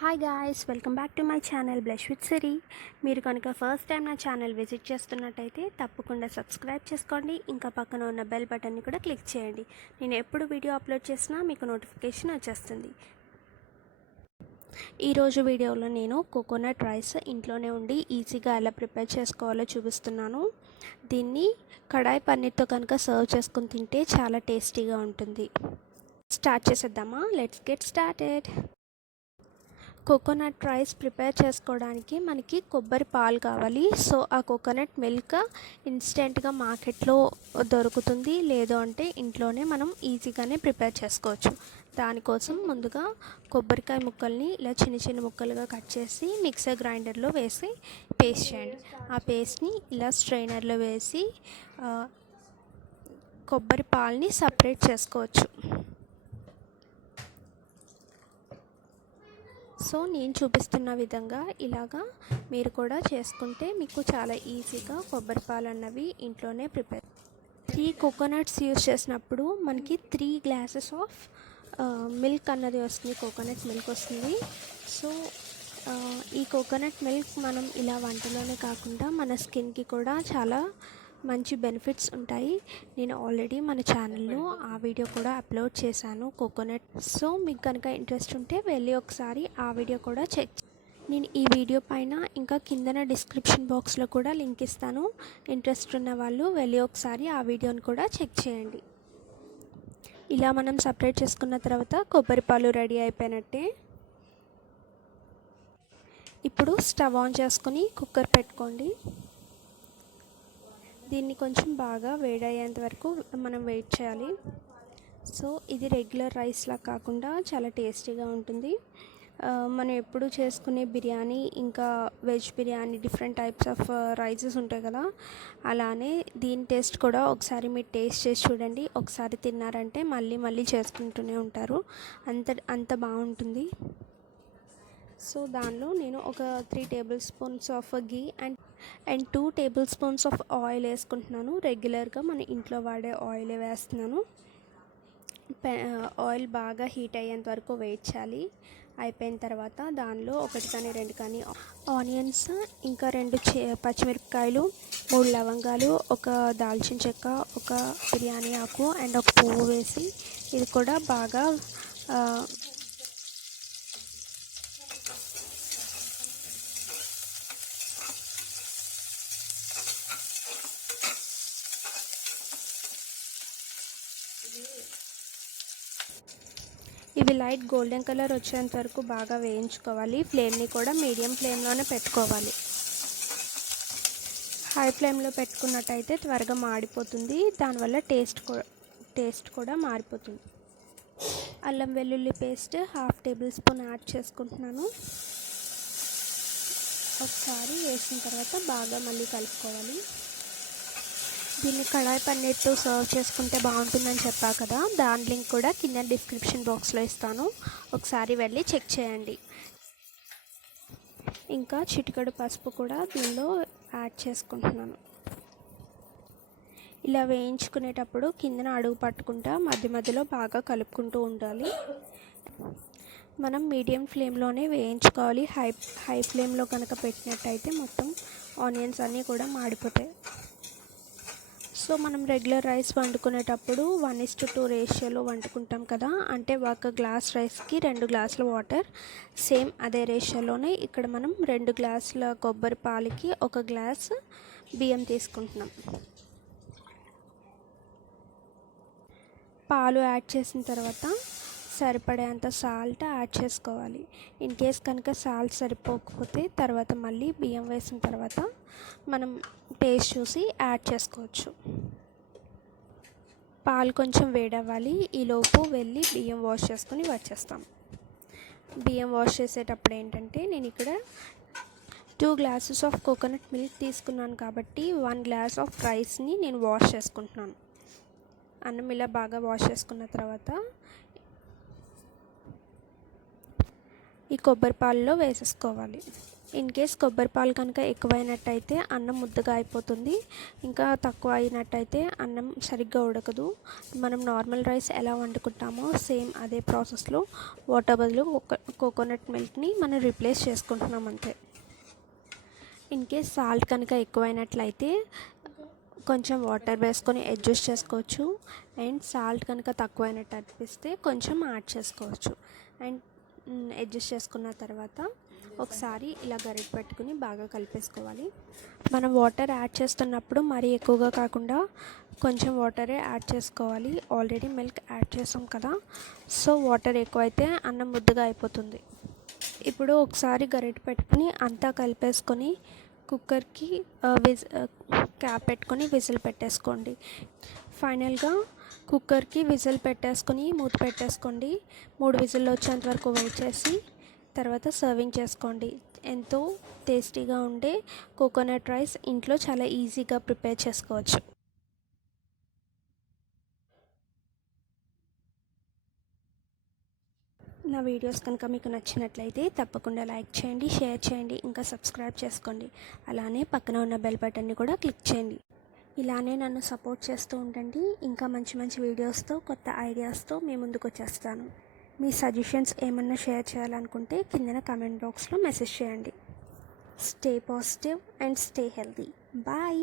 Hi guys, welcome back to my channel blush with Siri. మీరు కనుక first time నా channel visit చేస్తున్నట్టయితే తప్పకుండా సబ్స్క్రైబ్ చేసుకోండి. ఇంకా పక్కన ఉన్న బెల్ బటన్ని కూడా క్లిక్ చేయండి. నేను ఎప్పుడు వీడియో అప్లోడ్ చేసినా మీకు నోటిఫికేషన్ వచ్చేస్తుంది. ఈరోజు వీడియోలో నేను కోకోనట్ రైస్ ఇంట్లోనే ఉండి ఈజీగా ఎలా ప్రిపేర్ చేసుకోవాలో చూపిస్తున్నాను. దీన్ని కడాయి పన్నీర్తో కనుక సర్వ్ చేసుకుని తింటే చాలా టేస్టీగా ఉంటుంది. స్టార్ట్ చేసేద్దామా? Let's get started. Coconut rice prepare చేసుకోవడానికి మనకి కొబ్బరి పాలు కావాలి. సో ఆ కోకోనట్ మిల్క్ ఇన్స్టెంట్గా మార్కెట్లో దొరుకుతుంది, లేదు అంటే ఇంట్లోనే మనం ఈజీగానే ప్రిపేర్ చేసుకోవచ్చు. దానికోసం ముందుగా కొబ్బరికాయ ముక్కల్ని ఇలా చిన్న చిన్న ముక్కలుగా కట్ చేసి మిక్సర్ గ్రైండర్లో వేసి పేస్ట్ చేయండి. ఆ పేస్ట్ని ఇలా స్ట్రైనర్లో వేసి కొబ్బరి పాలని సపరేట్ చేసుకోవచ్చు. సో నేను చూపిస్తున్న విధంగా ఇలాగా మీరు కూడా చేసుకుంటే మీకు చాలా ఈజీగా కొబ్బరి పాలు అన్నవి ఇంట్లోనే ప్రిపేర్. 3 కోకోనట్స్ యూస్ చేసినప్పుడు మనకి 3 గ్లాసెస్ ఆఫ్ మిల్క్ అన్నది వస్తుంది, కోకోనట్ మిల్క్ వస్తుంది. సో ఈ కోకోనట్ మిల్క్ మనం ఇలా వంటలోనే కాకుండా మన స్కిన్కి కూడా చాలా మంచి బెనిఫిట్స్ ఉంటాయి. నేను ఆల్రెడీ మన ఛానల్లో ఆ వీడియో కూడా అప్లోడ్ చేశాను కోకోనట్. సో మీకు కనుక ఇంట్రెస్ట్ ఉంటే వెళ్ళి ఒకసారి ఆ వీడియో కూడా చెక్. నేను ఈ వీడియో పైన ఇంకా కిందన డిస్క్రిప్షన్ బాక్స్లో కూడా లింక్ ఇస్తాను. ఇంట్రెస్ట్ ఉన్న వాళ్ళు వెళ్ళి ఒకసారి ఆ వీడియోని కూడా చెక్ చేయండి. ఇలా మనం సపరేట్ చేసుకున్న తర్వాత కొబ్బరి పాలు రెడీ అయిపోయినట్టే. ఇప్పుడు స్టవ్ ఆన్ చేసుకొని కుక్కర్ పెట్టుకోండి. దీన్ని కొంచెం బాగా వేడయ్యేంత వరకు మనం వెయిట్ చేయాలి. సో ఇది రెగ్యులర్ రైస్లా కాకుండా చాలా టేస్టీగా ఉంటుంది. మనం ఎప్పుడు చేసుకునే బిర్యానీ, ఇంకా veg biryani, different types of rices ఉంటాయి కదా, అలానే దీని టేస్ట్ కూడా ఒకసారి మీరు టేస్ట్ చేసి చూడండి. ఒకసారి తిన్నారంటే మళ్ళీ మళ్ళీ చేసుకుంటూనే ఉంటారు, అంత బాగుంటుంది. సో దానిలో నేను ఒక 3 table spoons of ghee and 2 table spoons of oil వేసుకుంటున్నాను. రెగ్యులర్గా మన ఇంట్లో వాడే ఆయిలే వేస్తున్నాను. ఆయిల్ బాగా హీట్ అయ్యేంత వరకు వెయిట్ చేయాలి. అయిపోయిన తర్వాత దానిలో 1 కానీ 2 కానీ ఆనియన్స్, ఇంకా 2 పచ్చిమిరపకాయలు, 3 లవంగాలు, ఒక దాల్చిన చెక్క, ఒక బిర్యానీ ఆకు అండ్ ఒక పువ్వు వేసి ఇది కూడా బాగా ఇవి లైట్ గోల్డెన్ కలర్ వచ్చేంత వరకు బాగా వేయించుకోవాలి. ఫ్లేమ్ని కూడా మీడియం ఫ్లేమ్లోనే పెట్టుకోవాలి. హై ఫ్లేమ్లో పెట్టుకున్నట్టయితే త్వరగా మాడిపోతుంది, దానివల్ల టేస్ట్ కూడా మారిపోతుంది. అల్లం వెల్లుల్లి పేస్ట్ 1/2 టేబుల్ స్పూన్ యాడ్ చేసుకుంటున్నాను. ఒకసారి వేసిన తర్వాత బాగా మళ్ళీ కలుపుకోవాలి. దీన్ని కడాయి పన్నీర్తో సర్వ్ చేసుకుంటే బాగుంటుందని చెప్పా కదా, దాని లింక్ కూడా కింద డిస్క్రిప్షన్ బాక్స్లో ఇస్తాను, ఒకసారి వెళ్ళి చెక్ చేయండి. ఇంకా చిటికెడు పసుపు కూడా దీనిలో యాడ్ చేసుకుంటున్నాను. ఇలా వేయించుకునేటప్పుడు కిందన అడుగు పట్టుకుంటా మధ్య మధ్యలో బాగా కలుపుకుంటూ ఉండాలి. మనం మీడియం ఫ్లేమ్లోనే వేయించుకోవాలి. హై ఫ్లేమ్లో కనుక పెట్టినట్టయితే మొత్తం ఆనియన్స్ అన్నీ కూడా మాడిపోతాయి. సో మనం రెగ్యులర్ రైస్ వండుకునేటప్పుడు 1:2 రేషియోలో వండుకుంటాం కదా, అంటే 1 గ్లాస్ రైస్కి 2 గ్లాసుల వాటర్, సేమ్ అదే రేషియోలోనే ఇక్కడ మనం 2 గ్లాసుల కొబ్బరి పాలకి 1 గ్లాస్ బియ్యం తీసుకుంటున్నాం. పాలు యాడ్ చేసిన తర్వాత సరిపడేంత సాల్ట్ యాడ్ చేసుకోవాలి. ఇన్ కేస్ కనుక సాల్ట్ సరిపోకపోతే తర్వాత మళ్ళీ బియ్యం వేసిన తర్వాత మనం టేస్ట్ చూసి యాడ్ చేసుకోవచ్చు. పాలు కొంచెం వేడవ్వాలి. ఈలోపు వెళ్ళి బియ్యం వాష్ చేసుకొని వచ్చేస్తాం. బియ్యం వాష్ చేసేటప్పుడు ఏంటంటే నేను ఇక్కడ 2 గ్లాసెస్ ఆఫ్ కోకోనట్ మిల్క్ తీసుకున్నాను కాబట్టి 1 గ్లాస్ ఆఫ్ రైస్ని నేను వాష్ చేసుకుంటున్నాను. అన్నం ఇలా బాగా వాష్ చేసుకున్న తర్వాత ఈ కొబ్బరి పాలలో వేసేసుకోవాలి. ఇన్ కేస్ కొబ్బరి పాలు కనుక ఎక్కువైనట్టయితే అన్నం ముద్దగా అయిపోతుంది. ఇంకా తక్కువ అయినట్టయితే అన్నం సరిగ్గా ఉడకదు. మనం నార్మల్ రైస్ ఎలా వండుకుంటామో సేమ్ అదే ప్రాసెస్లో వాటర్ బదులు కోకోనట్ మిల్క్ని మనం రీప్లేస్ చేసుకుంటున్నాం అంతే. ఇన్ కేస్ సాల్ట్ కనుక ఎక్కువైనట్లయితే కొంచెం వాటర్ వేసుకొని అడ్జస్ట్ చేసుకోవచ్చు. అండ్ సాల్ట్ కనుక తక్కువైనట్టు అనిపిస్తే కొంచెం యాడ్ చేసుకోవచ్చు. అండ్ అడ్జస్ట్ చేసుకున్న తర్వాత ఒకసారి ఇలా గరిటె పెట్టుకుని బాగా కలిపేసుకోవాలి. మనం వాటర్ యాడ్ చేస్తున్నప్పుడు మరీ ఎక్కువగా కాకుండా కొంచెం వాటరే యాడ్ చేసుకోవాలి. ఆల్రెడీ మిల్క్ యాడ్ చేసాం కదా, సో వాటర్ ఎక్కువైతే అన్నం ముద్దగా అయిపోతుంది. ఇప్పుడు ఒకసారి గరిటె పెట్టుకుని అంతా కలిపేసుకొని కుక్కర్కి క్యాప్ పెట్టుకొని విజిల్ పెట్టేసుకోండి. ఫైనల్గా కుక్కర్కి విజిల్ పెట్టేసుకొని మూత పెట్టేసుకోండి. 3 విజిల్లు వచ్చేంత వరకు వెయిట్ చేసి తర్వాత సర్వింగ్ చేసుకోండి. ఎంతో టేస్టీగా ఉండే కోకోనట్ రైస్ ఇంట్లో చాలా ఈజీగా ప్రిపేర్ చేసుకోవచ్చు. నా వీడియోస్ కనుక మీకు నచ్చినట్లయితే తప్పకుండా లైక్ చేయండి, షేర్ చేయండి, ఇంకా సబ్స్క్రైబ్ చేసుకోండి. అలానే పక్కన ఉన్న బెల్ బటన్ని కూడా క్లిక్ చేయండి. ఇలానే నన్ను సపోర్ట్ చేస్తూ ఉండండి. ఇంకా మంచి మంచి వీడియోస్తో, కొత్త ఐడియాస్తో మీ ముందుకు వచ్చేస్తాను. మీ సజెషన్స్ ఏమన్నా షేర్ చేయాలనుకుంటే కింద కామెంట్ బాక్స్లో మెసేజ్ చేయండి. Stay positive and stay healthy. Bye.